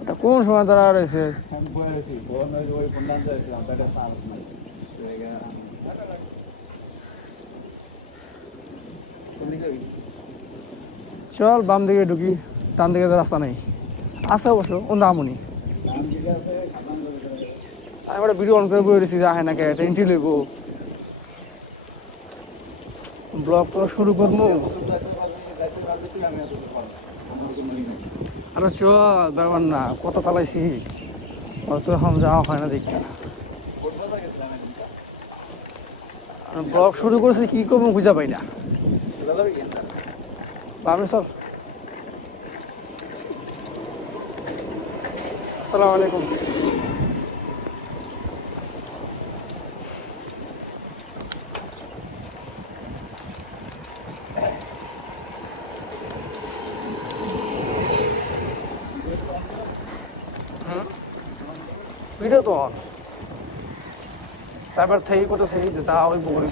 এটা কোন সময় দাঁড়া রয়েছে? চল বাম দিকে ঢুকি, ডান দিকে রাস্তা নেই। আছে অবশ্য অন্য আমনি আমি একটা ভিডিও অন করে বই রয়েছি যে আহে নাকি এটা এন্ট্রি লইব, ব্লগ শুরু করবো। আরে চল ব্যাপার না, কত চালাইছি অত এখন যাওয়া হয় না দেখি। ব্লগ শুরু করেছি কি করবো বুঝা পাই না। বামে চল। আসসালামু আলাইকুম। ভিডিও তো অন, তারপর থেকে কোথাও থেকে যা ওই বড়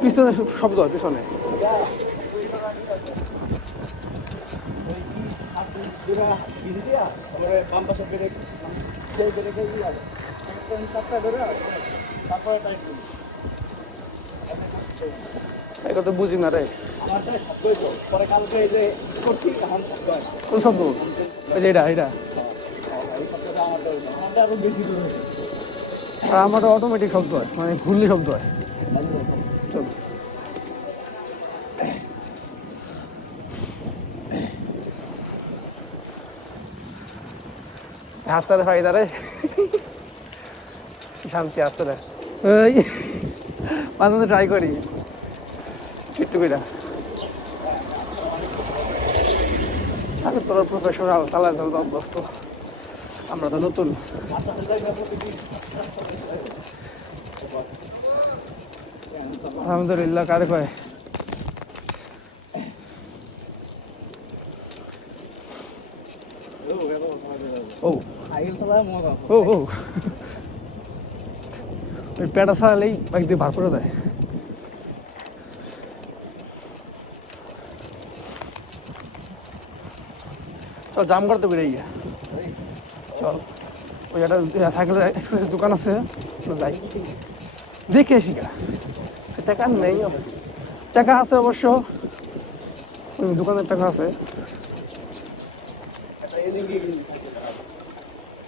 পিছনে শব্দ হয় পিছনে। এটা তো বুঝি না রে কোন শব্দ। ওই যে এটা এটা আর আমার অটোমেটিক শব্দ হয়, মানে ঘুরলে শব্দ হয়। চল হাসতে ফায়দা রে, শান্তি আসতে রে। ওই মাঝে মাঝে ট্রাই করি একটু করে। আরে তোরা প্রফেশনাল চালা চাল অভ্যস্ত, আমরা তো নতুন। আলহামদুলিল্লাহ কারে কয় ও ও ও ওই পেটা ছাড়ালেই বাইক দিয়ে ভার করে দেয়। চল জাম করতে বেড়ে গিয়া চল, ওই একটা সাইকেলের এক্সারসাইজ দোকান আছে যাই দেখে আসি গা। সে টাকা নেই, টাকা আছে অবশ্য, ওই দোকানের টাকা আছে।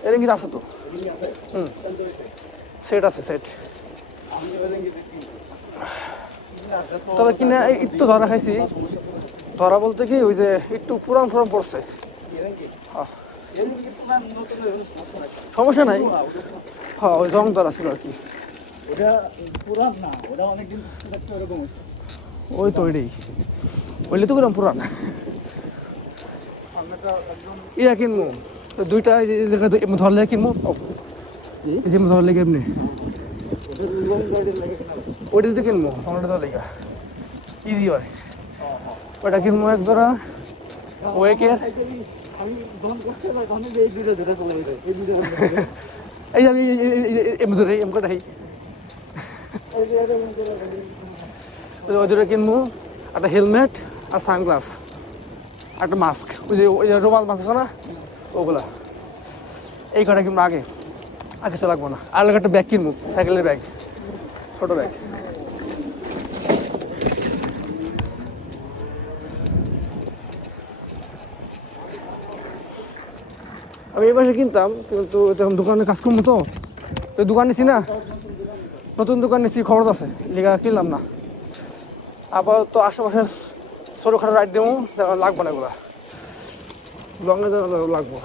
এদিকে আছে তো, সেট আছে সেট। তবে কিনা একটু ধরা খাইছি, ধরা বলতে কি ওই যে একটু পুরান পুরান পড়ছে। সমস্যা নাই, হ্যাঁ ওই জং ধরা ছিল আর কি। ওই তো ওইটাই, ওইলে তো কিরম পুরান। ইয়া কিনবো দুইটা, ধরলে কিনবো, এই যে ধরলে কেমনি ওইটা তো কিনবো, আমরা দেখা ইজি হয়। ওটা কিনবো এক জোড়া ওয়েকের। এই আমি এম ধরে এম কটাই ওই দুটো কিনবো, একটা হেলমেট আর সানগ্লাস, একটা মাস্ক, ওই যে রুমাল মাছ আছে না ওগুলা, এই কটা কিনবো আগে। আগে চা লাগবো না, আর একটা ব্যাগ কিনবো, সাইকেলের ব্যাগ, ছোটো ব্যাগ। আমি এই মাসে কিনতাম কিন্তু তখন দোকানে কাজ করবো তো, তো দোকান নিছি না, নতুন দোকান নিচ্ছি, খরচ আছে লিগা কিনলাম না। আপাতত আশেপাশে ছোটোখাটো রাইড দেবো, লাগবো না এগুলা, লঙে লাগবো।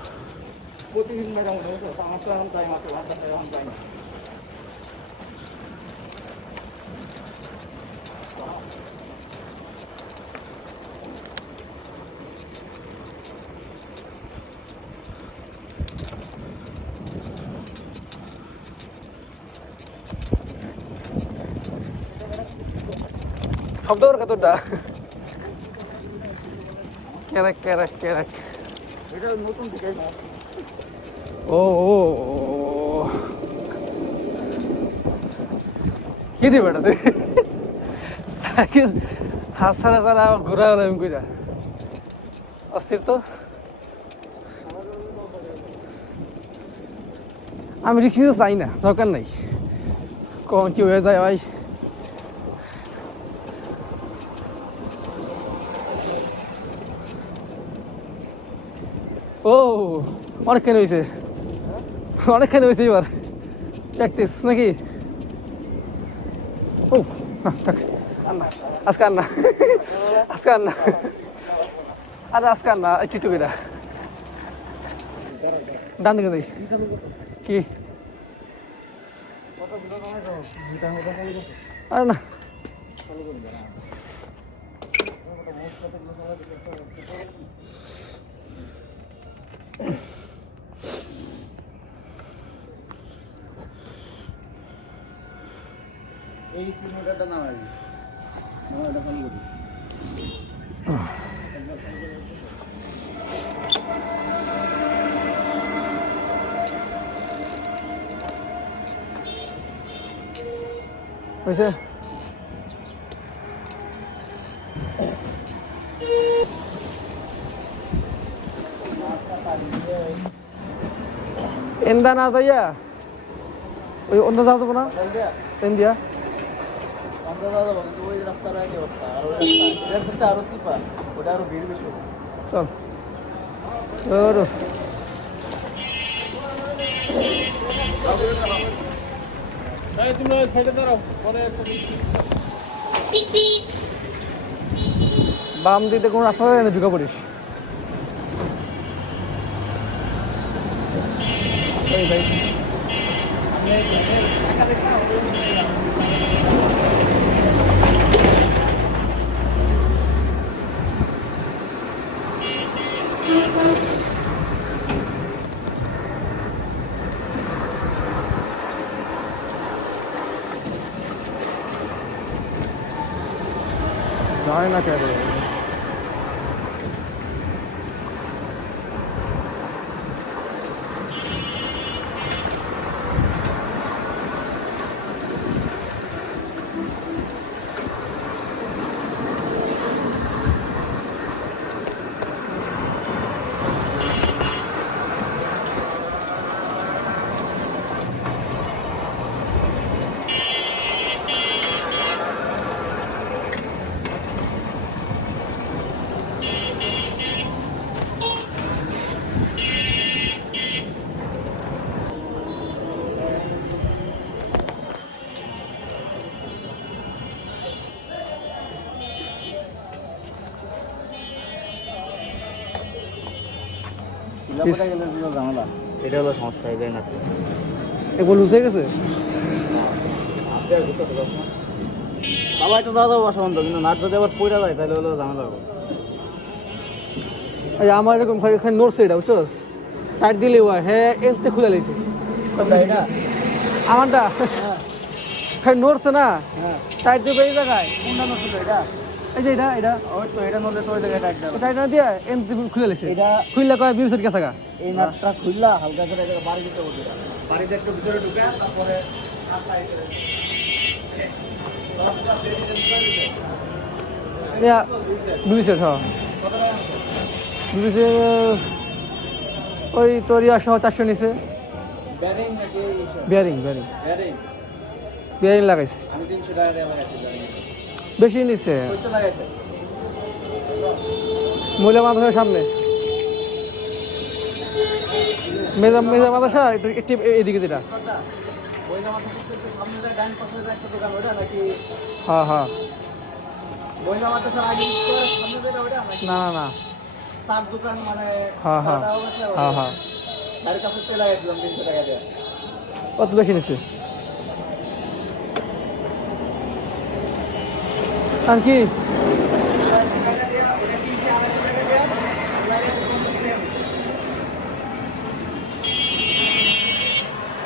শব্দ ওর কতটা ক্যারাক ক্যারাক ক্যারাক। ও ও কি রে বেটা সাইকেল হাত ছাড়া ছাড়া ঘোরা হলো এমন কইরা। অস্থির তো। আমি রিক্স নিতে চাই না, দরকার নাই, কখন কি হয়ে যায় ভাই। ও অনেকখানি হয়েছে, অনেকখানি হয়েছে এবার প্র্যাকটিস নাকি। ও না থাক, আর না আজকে, আর না আজকে, আর না আরে আজকে, আর না একটু একটু করে ডান দিকে যাই। কি আরে না এই সিলিন্ডারটা নামাবি, এটা চালু করি। হয়েছে। এন্দা না যাইয়া ওই অন্য যাওয়া যাবো না, ইন্ডিয়া ওই রাস্তার আগে অবস্থা, আর ওই রাস্তা আরো চিপা, ওটা আরো ভিড় বেশি। চল ওর তুমি সাইডে দাঁড়াও, পরে বাম দিতে কোনো রাস্তা যায় না, ঢুকা পড়িস। এই ভাই যায় না কে রে। এটা হলো সমস্যা, এটাই না এগুলো লুজ হয়ে গেছে। সবাই তো দাদা অসান্ত, কিন্তু নাচ যদি আবার পড়ে যায় তাহলে হলো ঝামেলা হবে। এই আমার এরকম এখানে নড়ছে এটা বুঝছস, টাইট দিলে হ্যাঁ এনতে খুলে লাইছে এটা আমারটা, খালি নড়ছে না, হ্যাঁ, টাইট দিয়ে এই জায়গায়, কোনটা নষ্ট এটা? এই যে এটা ওই তো এটা নলে তো ওই জায়গায় টাইট দেবে। টাইট না দিয়ে এনতে খুলে লাইছে। এটা খুললে কয় বিমসের গেছে গা। এই নাটটা খুললা হালকা করে এটা বাড়ি দিতে বলবে, বাড়িতে একটু ভিতরে ঢুকে তারপরে ইয়া বিমসের হ্যাঁ বিমসের ওই তোর ইয়া সহ 400 নিছে। ব্যারিং নাকি বিয়ারিং বিয়ারিং ব্যারিং বিয়ারিং লাগাইছে, আমি 300 টাকা দিয়ে লাগাইছি ব্যারিং। বেশি নিচ্ছে। কই তো লাগাইছে? মহিলা মাদ্রাসার সামনে, মেজা মেজা মাদ্রাসা একটু একটু এদিকে যেটা। ওই নামাতে একটু সামনে যায়, ডান পাশে যায় একটা দোকান, ওটা নাকি হ্যাঁ হ্যাঁ ওই নামাতে স্যার আগে সামনে যেটা ওটা নাকি না না না চার দোকান মানে হ্যাঁ হ্যাঁ সাদা অবস্থা হ্যাঁ হ্যাঁ তার কাছে চলে গেছিলাম 300 টাকা দিয়ে। কত বেশি নিচ্ছে। আর কি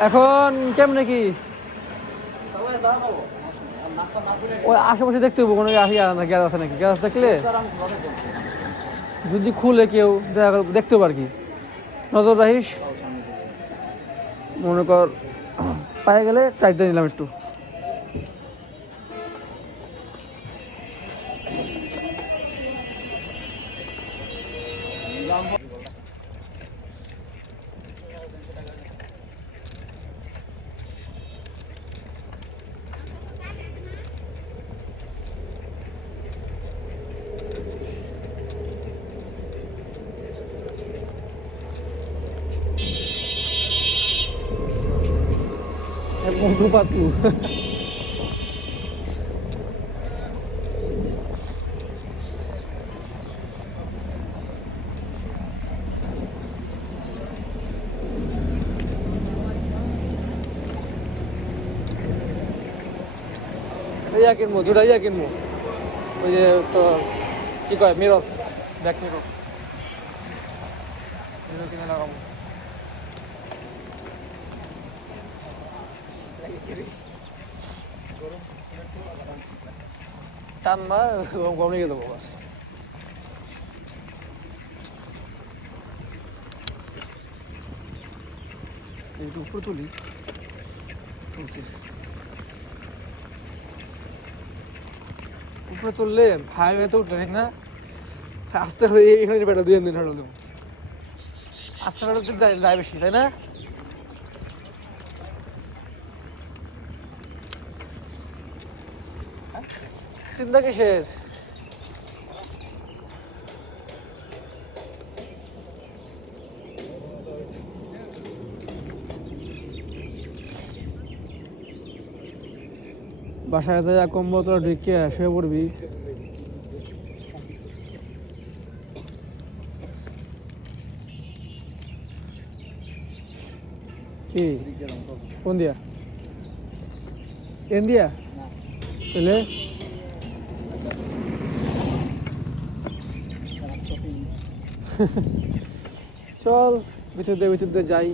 এখন কেমনে কি সবাই যাবো আর নাস্তা না করে ওই আশেপাশে দেখতে হবো কোনো গ্যাস আছে নাকি, গ্যাস দেখলে স্যার আমি ঘরে বলছি যদি খুলে কেউ দেখা গেল দেখতে পার কি, নজর রাখিস। মনে কর পায়ে গেলে টাইট দিয়ে নিলাম একটু। মধু পাতলু ইয়া কিনবো, দুটা ইয়া কিনবো, ওই যে তো কি কয় মিরর, ব্যাক মিরর, মিরর কিনে লাগাবো। টান মা গরম লেগে দেবো বাস। একটু উপরে তুলি, তুলছি উপরে তুললে হাইওয়ে তো উঠলে ঠিক না, আস্তে আস্তে এখানে বেটা দিয়ে দিন হাঁটা দেবো, আস্তে হাঁটাতে যায় বেশি তাই না। চিন্তা কিসের? বাসায় যা কম্বল তোরা ঢুকে শুয়ে পড়বি। কি কোন দিয়া? ইন্ডিয়া তাহলে চল ভিতর দিয়ে যাই।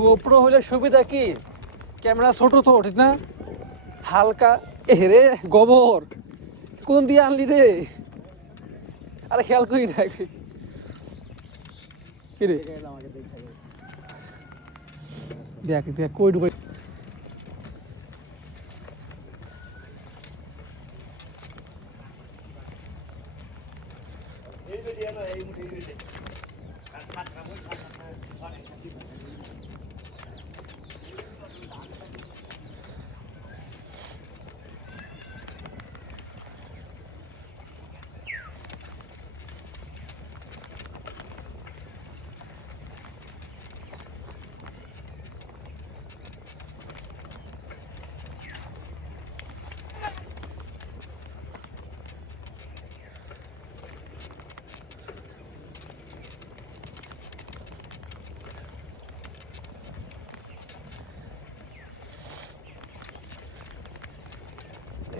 গোপ্রো হলে সুবিধা কি, ক্যামেরা ছোট তো ঠিক না, হালকা। রে গোবর কোন দিয়ে আনলি রে? আরে খেয়াল করি না কি রে, দেখ দেখ কই ঢুকাই।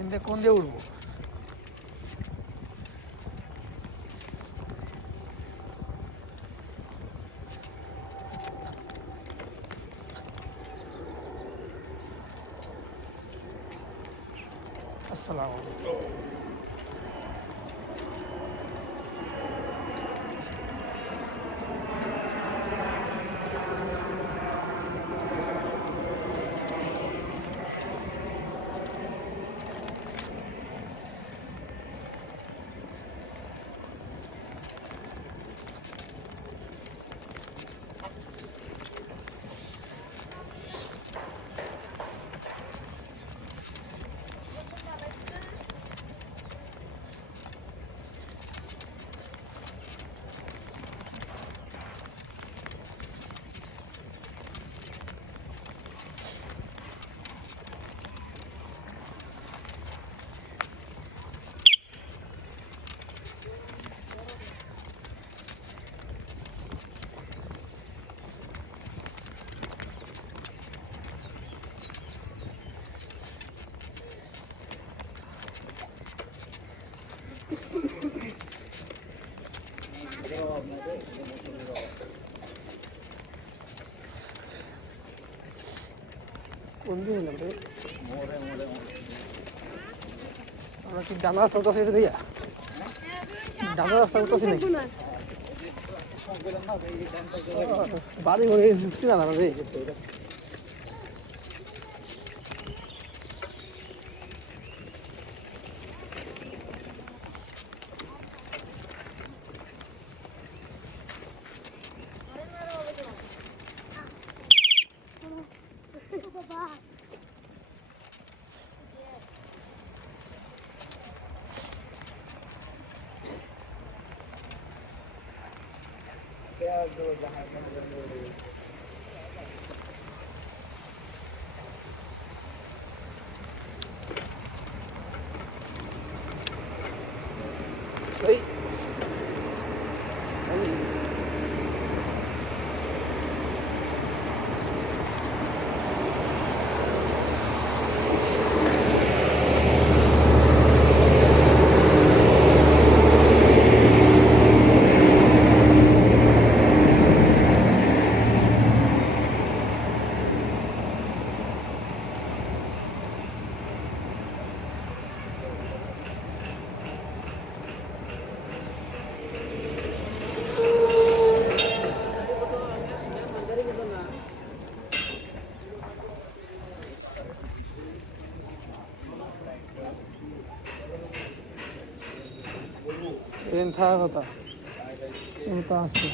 এতে কোন দিয়ে উঠবো? আসসালামু আলাইকুম। কোন দিন এলাম রে? আমরা কি ডানা রাস্তা উঠতেছি এটা দিয়া? ডানা রাস্তা উঠতেছি নাকি? বাড়ি ঘরে ঢুকছি না রে। এই এদিন থাকার কথা কিন্তু আছে